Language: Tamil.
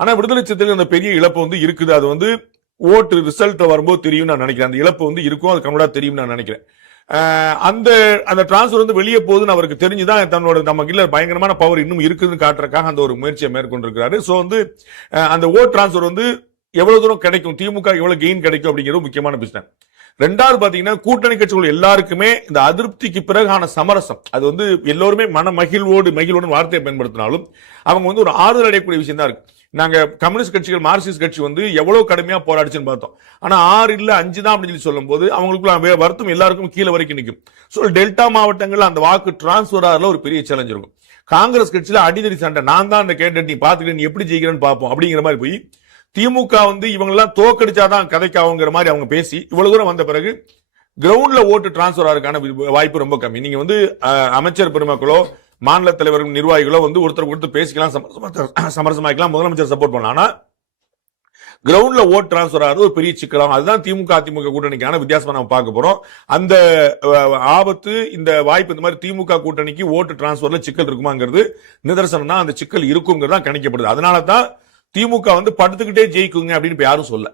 ஆனா விடுதலை சிறுத்தைகள் அந்த பெரிய இழப்பு வந்து இருக்குது. அது வந்து ஓட்டு ரிசல்ட் வரும்போது தெரியும் நான் நினைக்கிறேன். அந்த இழப்பு வந்து இருக்கும், அது கம்மியா தெரியும் நான் நினைக்கிறேன். அந்த அந்த டிரான்ஸ்பர் வந்து வெளியே போகுதுன்னு அவருக்கு தெரிஞ்சுதான் தன்னோட நமக்கு இல்ல பயங்கரமான பவர் இன்னும் இருக்குதுன்னு காட்டுறதுக்காக அந்த ஒரு முயற்சியை மேற்கொண்டிருக்கிறாரு. சோ வந்து அந்த ஓட் டிரான்ஸ்பர் வந்து எவ்வளவு தூரம் கிடைக்கும், திமுக எவ்வளவு கெயின் கிடைக்கும் அப்படிங்கிறது முக்கியமான பிரச்சனை. ரெண்டாவது பாத்தீங்கன்னா கூட்டணி கட்சிகள் எல்லாருக்குமே இந்த அதிருப்திக்கு பிறகான சமரசம் அது வந்து எல்லோருமே மகிழ்வோடு வார்த்தையை பயன்படுத்தினாலும் அவங்க வந்து ஒரு ஆறுதல் அடையக்கூடிய விஷயம் தான் இருக்கு. நாங்க கம்யூனிஸ்ட் கட்சிகள் மார்க்சிஸ்ட் கட்சி வந்து எவ்வளவு கடுமையா போராடிச்சுன்னு பார்த்தோம். ஆனா 6 இல்ல 5 தான் அப்படின்னு சொல்லி சொல்லும் போது அவங்களுக்குள்ள வருத்தம் எல்லாருக்கும் கீழே வரைக்கும் நிற்கும். ஸோ டெல்டா மாவட்டங்கள்ல அந்த வாக்கு டிரான்ஸ்பர் ஆகிறதுல ஒரு பெரிய சேலஞ்ச் இருக்கும். காங்கிரஸ் கட்சியில அடிதடி சண்டை, நான் தான் அந்த கேண்டட், நீ பாத்துக்கிட்டு நீ எப்படி ஜெயிக்கிறேன்னு பார்ப்போம் அப்படிங்கிற மாதிரி போய் திமுக வந்து இவங்க எல்லாம் தோக்கடிச்சாதான் கதைக்காவுங்கிற மாதிரி அவங்க பேசி இவ்வளவு தூரம் வந்த பிறகு கிரவுண்ட்ல ஓட்டு டிரான்ஸ்பர் ஆகிறதுக்கான வாய்ப்பு ரொம்ப கம்மி. நீங்க வந்து அமைச்சர் பெருமக்களோ மாநில தலைவர்கள் நிர்வாகிகளோ வந்து ஒருத்தர் பேசிக்கலாம், சமரசமாக்கலாம், முதலமைச்சர் சப்போர்ட் பண்ணலாம். ஆனா கிரவுண்ட்ல ஓட் டிரான்ஸ்பர் ஆகிறது ஒரு பெரிய சிக்கலாகும். அதுதான் திமுக அதிமுக கூட்டணிக்கான வித்தியாசமா நம்ம பார்க்க போறோம். அந்த ஆபத்து, இந்த வாய்ப்பு, இந்த மாதிரி திமுக கூட்டணிக்கு ஓட்டு டிரான்ஸ்பர்ல சிக்கல் இருக்குமாங்கிறது நிதர்சனம் தான். அந்த சிக்கல் இருக்குங்கிறது தான் கணிக்கப்படுது. அதனால தான் திமுக வந்து படுத்துக்கிட்டே ஜெயிக்குங்க அப்படின்னு யாரும் சொல்ல.